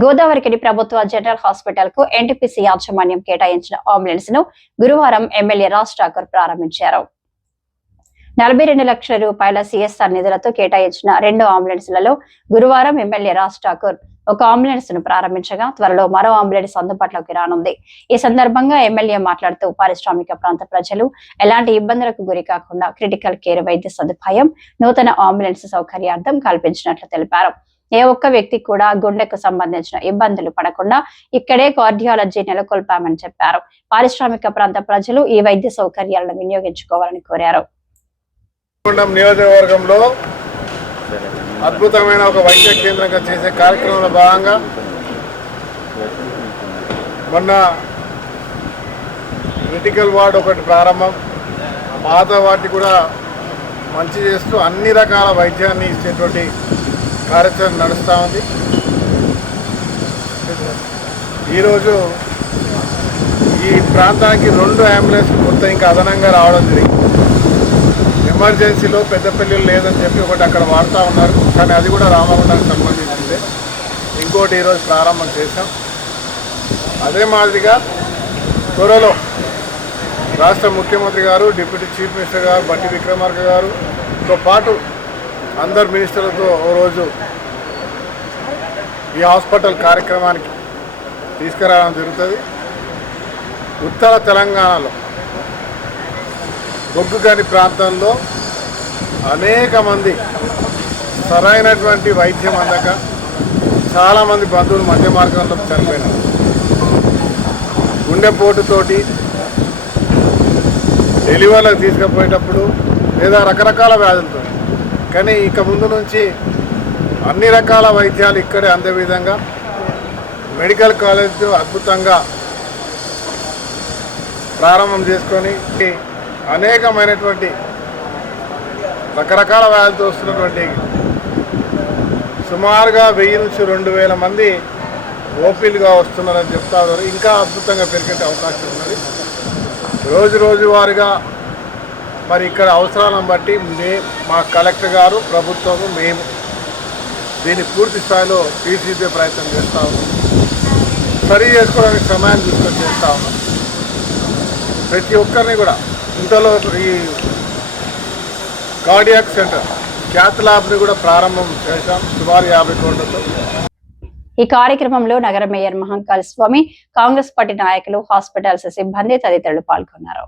గోదావరిఖని ప్రభుత్వ general hospital కు NTPC యాజమాన్యం కేటాయించిన అంబులెన్స్ ను గురువారం ఎమ్మెల్యే రాజ్ ఠాకూర్ ప్రారంభించారు. 42 లక్షల రూపాయల సిఎస్ఆర్ నిధులతో కేటాయించిన 2 అంబులెన్స్లలో గురువారం ఎమ్మెల్యే రాజ్ ఠాకూర్ ఒక అంబులెన్స్ ను ప్రారంభించగా త్వరలో మరో అంబులెన్స్ అందుబాటులోకి రానుంది. ఈ సందర్భంగా ఎమ్మెల్యే మాట్లాడుతూ పారిశ్రామిక ప్రాంత ప్రజలు ఎలాంటి ఇబ్బందులకు గురి కాకుండా క్రిటికల్ కేర్ వైద్య సదుపాయం నూతన అంబులెన్స్ సౌకర్యార్థం కల్పించినట్లు తెలిపారు. ఏ ఒక్క వ్యక్తి కూడా గుండెకు సంబంధించిన ఇబ్బందులు పడకుండా ఇక్కడే కార్డియాలజీ నెలకొల్పామని చెప్పారు. పారిశ్రామిక ప్రాంత ప్రజలు ఈ వైద్య సౌకర్యాలను వినియోగించుకోవాలని కోరారు. నియోజకవర్గంలో అద్భుతమైన ఒక వైద్య కేంద్రంగా చేసే కార్యక్రమంలో భాగంగా మొన్న క్రిటికల్ వార్డు ఒకటి ప్రారంభం, పాత వాటి కూడా మంచి చేస్తూ అన్ని రకాల వైద్యాన్ని ఇచ్చేటువంటి కార్యక్రమం నడుస్తూ ఉంది. ఈరోజు ఈ ప్రాంతానికి 2 అంబులెన్స్ కొత్త ఇంకా అదనంగా రావడం జరిగింది. ఎమర్జెన్సీలో పెద్దపల్లిలో లేదని చెప్పి ఒకటి అక్కడ వాడుతూ ఉన్నారు, కానీ అది కూడా రామగుండానికి సంబంధించిందే. ఇంకోటి ఈరోజు ప్రారంభం చేశాం. అదే మాదిరిగా త్వరలో రాష్ట్ర ముఖ్యమంత్రి గారు, డిప్యూటీ చీఫ్ మినిస్టర్ గారు బట్టి విక్రమార్క గారుతో పాటు అందరు మినిస్టర్లతో ఓ రోజు ఈ హాస్పిటల్ కార్యక్రమానికి తీసుకురావడం జరుగుతుంది. ఉత్తర తెలంగాణలో బొగ్గుగని ప్రాంతంలో అనేక మంది సరైనటువంటి వైద్యం అందక చాలామంది బంధువులు మధ్య మార్గంలో చనిపోయినారు. గుండెపోటుతోటి డెలివరీలకు తీసుకుపోయేటప్పుడు లేదా రకరకాల వ్యాధులతో. కానీ ఇక ముందు నుంచి అన్ని రకాల వైద్యాలు ఇక్కడే అందే విధంగా మెడికల్ కాలేజ్ అద్భుతంగా ప్రారంభం చేసుకొని అనేకమైనటువంటి రకరకాల వ్యాధులతో వస్తున్నటువంటి సుమారుగా 1000 నుంచి 2000 మంది ఓపీలుగా వస్తున్నారని చెప్తా ఉన్నారు. ఇంకా అద్భుతంగా పెరిగే అవకాశం ఉన్నది. రోజు వారీగా మరి ఇక్కడ అవసరాలను బట్టి మా కలెక్టర్ గారు, ప్రభుత్వము, మేము దీన్ని పూర్తి స్థాయిలో తీర్చిదిద్దే ప్రయత్నం చేస్తూ ఉన్నాం. సరి చేసుకోవడానికి సమయాన్ని తీసుకొని చేస్తూ ఉన్నాం. ప్రతి ఒక్కరిని కూడా ఇంతలో ఈ కార్డియాక్ సెంటర్ క్యాత్ ల్యాబ్ని కూడా ప్రారంభం చేశాం సుమారు 50 కోట్లతో. ఈ కార్యక్రమంలో నగర మేయర్ మహంకాళ స్వామి, కాంగ్రెస్ పార్టీ నాయకులు, హాస్పిటల్స్ సిబ్బంది తదితరులు పాల్గొన్నారు.